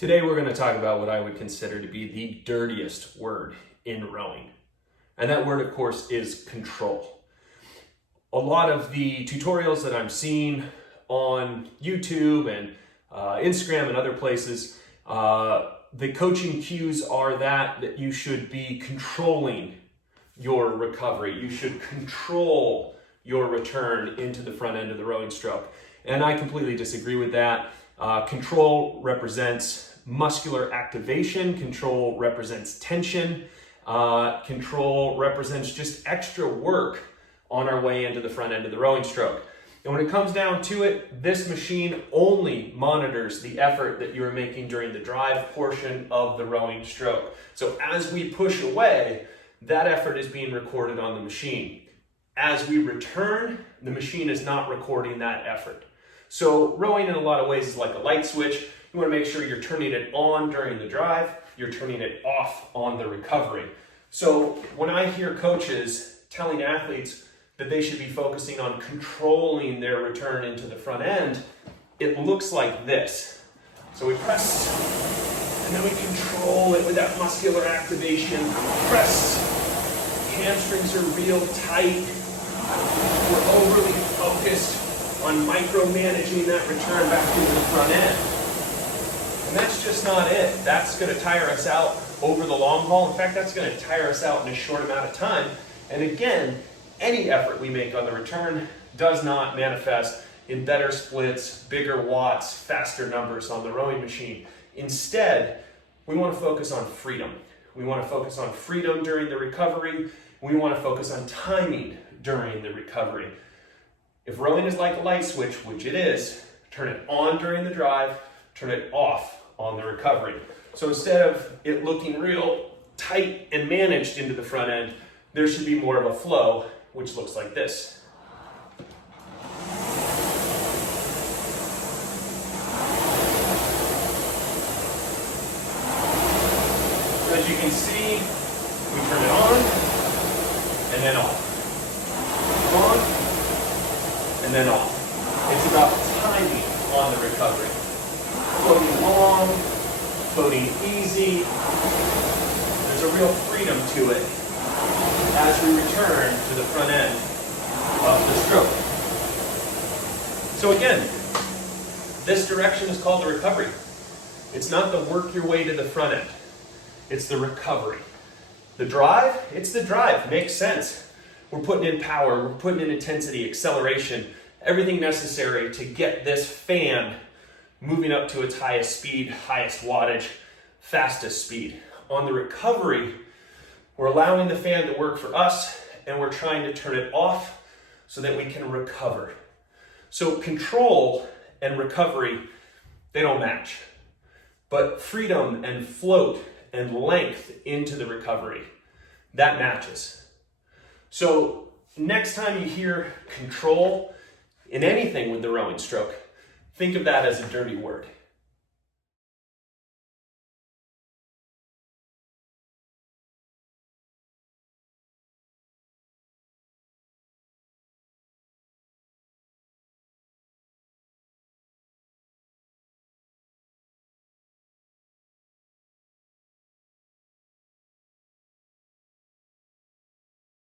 Today we're going to talk about what I would consider to be the dirtiest word in rowing. And that word, of course, is control. A lot of the tutorials that I'm seeing on YouTube and Instagram and other places, the coaching cues are that you should be controlling your recovery. You should control your return into the front end of the rowing stroke. And I completely disagree with that. Control represents muscular activation. Control represents tension. Control represents just extra work on our way into the front end of the rowing stroke. And when it comes down to it, this machine only monitors the effort that you're making during the drive portion of the rowing stroke. So as we push away, that effort is being recorded on the machine. As we return, the machine is not recording that effort. So rowing in a lot of ways is like a light switch. You want to make sure you're turning it on during the drive, you're turning it off on the recovery. So when I hear coaches telling athletes that they should be focusing on controlling their return into the front end, it looks like this. So we press, and then we control it with that muscular activation. Press, hamstrings are real tight. We're overly focused on micromanaging that return back into the front end. And that's just not it. That's going to tire us out over the long haul. In fact, that's going to tire us out in a short amount of time. And again, any effort we make on the return does not manifest in better splits, bigger watts, faster numbers on the rowing machine. Instead, we want to focus on freedom. We want to focus on freedom during the recovery. We want to focus on timing during the recovery. If rowing is like a light switch, which it is, turn it on during the drive, turn it off on the recovery. So instead of it looking real tight and managed into the front end, there should be more of a flow, which looks like this. So as you can see, we turn it on and then off. On and then off. It's about timing on the recovery. Floating long, floating easy. There's a real freedom to it as we return to the front end of the stroke. So again, this direction is called the recovery. It's not the work your way to the front end. It's the recovery. The drive, it's the drive. Makes sense. We're putting in power, we're putting in intensity, acceleration, everything necessary to get this fan moving up to its highest speed, highest wattage, fastest speed. On the recovery, we're allowing the fan to work for us, and we're trying to turn it off so that we can recover. So control and recovery, they don't match. But freedom and float and length into the recovery, that matches. So next time you hear control in anything with the rowing stroke, think of that as a dirty word.